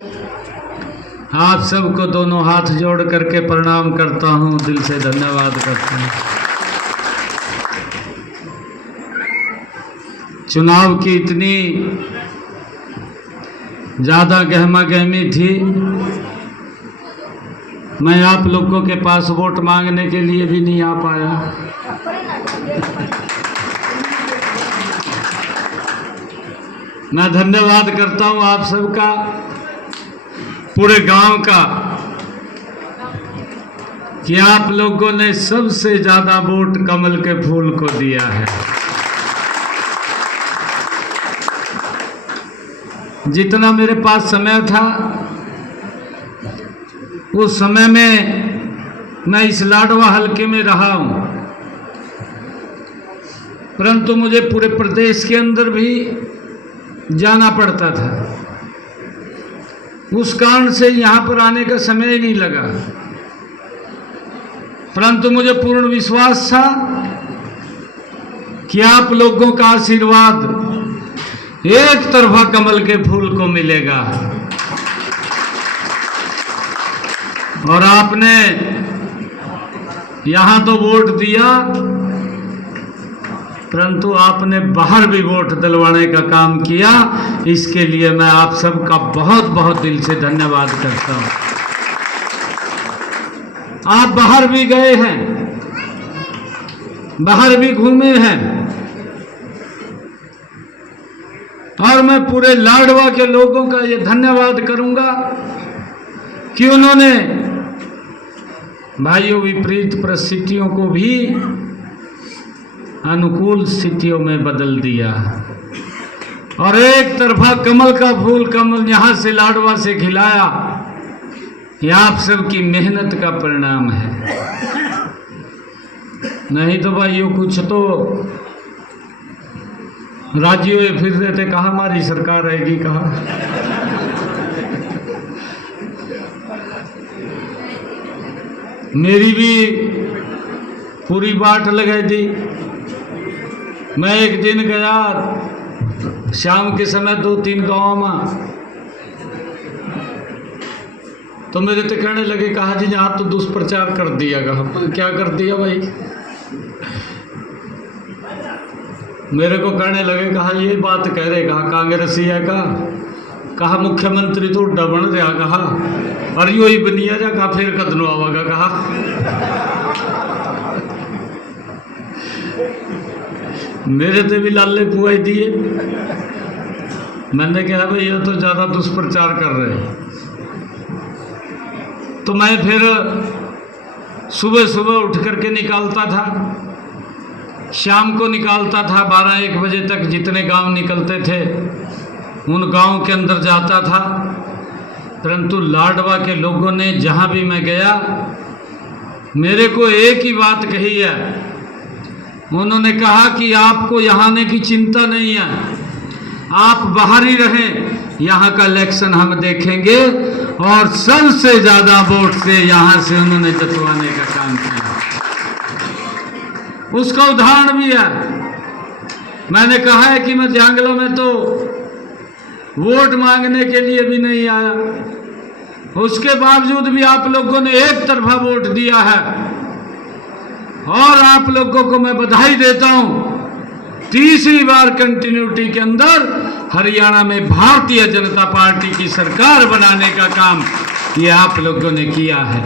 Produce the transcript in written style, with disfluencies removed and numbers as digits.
आप सबको दोनों हाथ जोड़ करके प्रणाम करता हूँ, दिल से धन्यवाद करता हूँ। चुनाव की इतनी ज़्यादा गहमा गहमी थी, मैं आप लोगों के पास वोट मांगने के लिए भी नहीं आ पाया। मैं धन्यवाद करता हूँ आप सबका, पूरे गांव का, कि आप लोगों ने सबसे ज़्यादा वोट कमल के फूल को दिया है। जितना मेरे पास समय था उस समय में मैं इस लाडवा हलके में रहा हूँ, परंतु मुझे पूरे प्रदेश के अंदर भी जाना पड़ता था। उस कारण से यहाँ पर आने का समय ही नहीं लगा, परंतु मुझे पूर्ण विश्वास था कि आप लोगों का आशीर्वाद एक तरफा कमल के फूल को मिलेगा। और आपने यहाँ तो वोट दिया, परंतु आपने बाहर भी वोट दिलवाने का काम किया। इसके लिए मैं आप सबका बहुत बहुत दिल से धन्यवाद करता हूँ। आप बाहर भी गए हैं, बाहर भी घूमे हैं, और मैं पूरे लाडवा के लोगों का ये धन्यवाद करूंगा कि उन्होंने भाइयों विपरीत परिस्थितियों को भी अनुकूल स्थितियों में बदल दिया, और एक तरफा कमल का फूल कमल यहाँ से लाडवा से खिलाया। यह आप सबकी मेहनत का परिणाम है। नहीं तो भाइयों कुछ तो राज्यों में फिर रहे थे, कहाँ हमारी सरकार रहेगी, कहाँ। मेरी भी पूरी बाट लगाई थी। मैं एक दिन गया शाम के समय 2-3 गाँव में, तो मेरे तो कहने लगे, कहा जी यहाँ तो दुष्प्रचार कर दिया। क्या कर दिया भाई? मेरे को कहने लगे, कहा ये बात कह रहे, कहा कांग्रेसी है, कहा मुख्यमंत्री तो उड्डा बन रहा, कहा और यो ही बनिया जा, कहा फिर कदनो आवागा, कहा मेरे ते भी लाले पुआई दिए। मैंने कहा भाई ये तो ज़्यादा दुष्प्रचार कर रहे हैं। तो मैं फिर सुबह सुबह उठ करके निकालता था, शाम को निकालता था, 12-1 बजे तक जितने गांव निकलते थे उन गांव के अंदर जाता था। परंतु लाडवा के लोगों ने जहां भी मैं गया मेरे को एक ही बात कही है। उन्होंने कहा कि आपको यहाँ आने की चिंता नहीं है, आप बाहर ही रहें, यहाँ का इलेक्शन हम देखेंगे। और सबसे ज़्यादा वोट से यहाँ से उन्होंने जितवाने का काम किया। उसका उदाहरण भी है। मैंने कहा है कि मैं जांगला में तो वोट मांगने के लिए भी नहीं आया, उसके बावजूद भी आप लोगों ने एक तरफा वोट दिया है। और आप लोगों को मैं बधाई देता हूं, तीसरी बार कंटिन्यूटी के अंदर हरियाणा में भारतीय जनता पार्टी की सरकार बनाने का काम ये आप लोगों ने किया है।